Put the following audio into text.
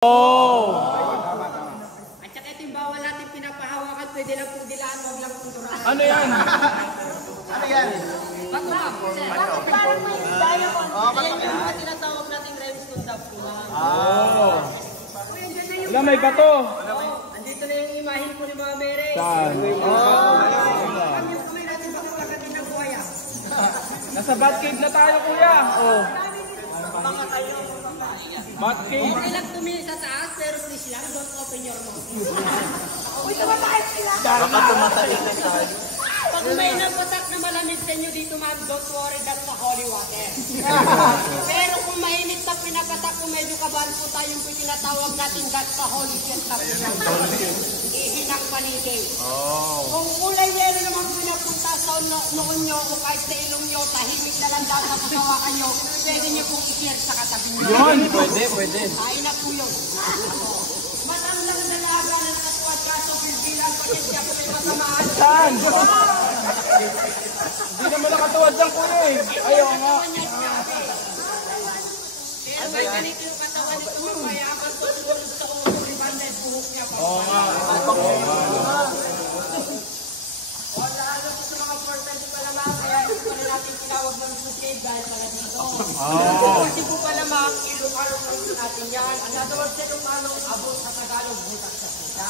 Oh! At saka ito yung bawal natin pinapahawakan, pwede lang po dilaan, huwag lang punduraan. Ano yan? Ano yan? Bakit parang may diamond? Ayan yung mga tinatawag nating rhinestone dove po. Oh! Wala, may bato. Andito na yung imahin po ni Mga Mere. Saan? Kami yung kamay natin baka pagdating ng buhaya. Nasa Batcave na tayo, kuya. Oh. Baka kayo. Batcave. Okay lang tumingin sa taas, pero please lang, don't open your mouth. Uy, tumatahit sila! Baka tumatalikan tayo. Pag may nagpatak na malamig sa inyo dito, ma'am, don't worry, that's the holy water. Pero kung mainit na pinapatak, kung medyo kabahan po tayo, yung tinatawag natin, that's the holy shit na po. Ihinang panigay. Kung kulay yelo naman pinapunta sa noon nyo, o kahit sa ilong nyo, tahimik na lang daw sa kasawakan nyo, pwede nyo pong i-share sa katabi nyo. Yun! Pwede. Ay na po yun. Matandang dalaga na nakatuwad kaso bilbilang pasensya po may matamaan. Saan? Hindi naman nakatuwad dyan, kuya eh. Ayaw nga. Pero may ganito yung katawan nito, mapayakan po tulog sa ulo, ribanda yung buhok niya. Oo nga. Wala ano po sa mga portal pa naman, kaya hindi pala natin tinawag ng suicide dahil pala dito. Kasi po pala mga Ilocano natin yan. Ang natawag sa Ilocano, abot sa Tagalog, butak sa puta.